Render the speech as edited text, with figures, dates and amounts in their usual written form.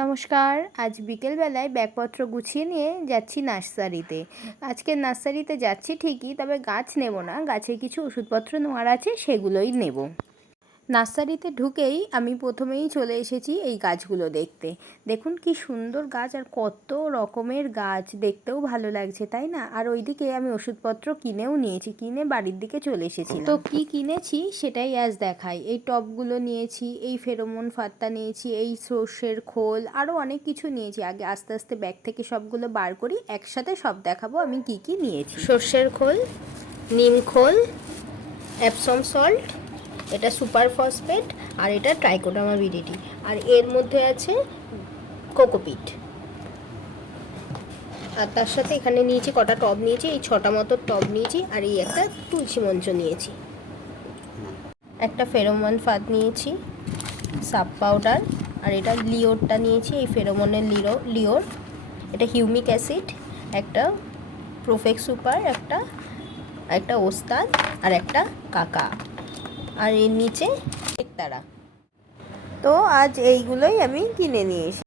নমস্কার। আজ বিকেলবেলায় ব্যাগপত্র গুছিয়ে নিয়ে যাচ্ছি নার্সারিতে। আজকে নার্সারিতে যাচ্ছি ঠিকই, তবে গাছ নেব না, গাছের কিছু ওষুধপত্র নেওয়ার আছে, সেগুলোই নেব। নার্সারিতে ঢুকেই আমি প্রথমেই চলে এসেছি এই গাছগুলো দেখতে। দেখুন কি সুন্দর গাছ, আর কত রকমের গাছ, দেখতেও ভালো লাগছে তাই না? আর ওইদিকে আমি ওষুধপত্র কিনেও নিয়েছি, কিনে বাড়ির দিকে চলে এসেছিলাম। তো কি কিনেছি সেটাই আজ দেখাই। এই টবগুলো নিয়েছি, এই ফেরোমন ফাঁদটা নিয়েছি, এই সর্ষের খোল, আরও অনেক কিছু নিয়েছি। আগে আস্তে আস্তে ব্যাগ থেকে সবগুলো বার করি, একসাথে সব দেখাবো আমি কি কি নিয়েছি। সর্ষের খোল, নিম খোল, এপসম সল্ট, এটা সুপার ফসফেট, আর এটা ট্রাইকোডার্মা ভিরিডি, আর এর মধ্যে আছে কোকোপিট। আর তার সাথে এখানে নিয়েছি কটা টব নিয়েছি, এই 6টা মতো টব নিয়েছি, আর এই একটা তুলসী মঞ্চ নিয়েছি। একটা ফেরোমন ফাঁদ নিয়েছি, সাব পাউডার, আর এটা লিওরটা নিয়েছি, এই ফেরোমনের লিওর। এটা হিউমিক অ্যাসিড, একটা প্রোফেক্স সুপার, একটা ওস্তাদ, আর একটা কাকা, আর এর নিচে একতারা। তো আজ এইগুলোই আমি কিনে নিয়ে এসেছি।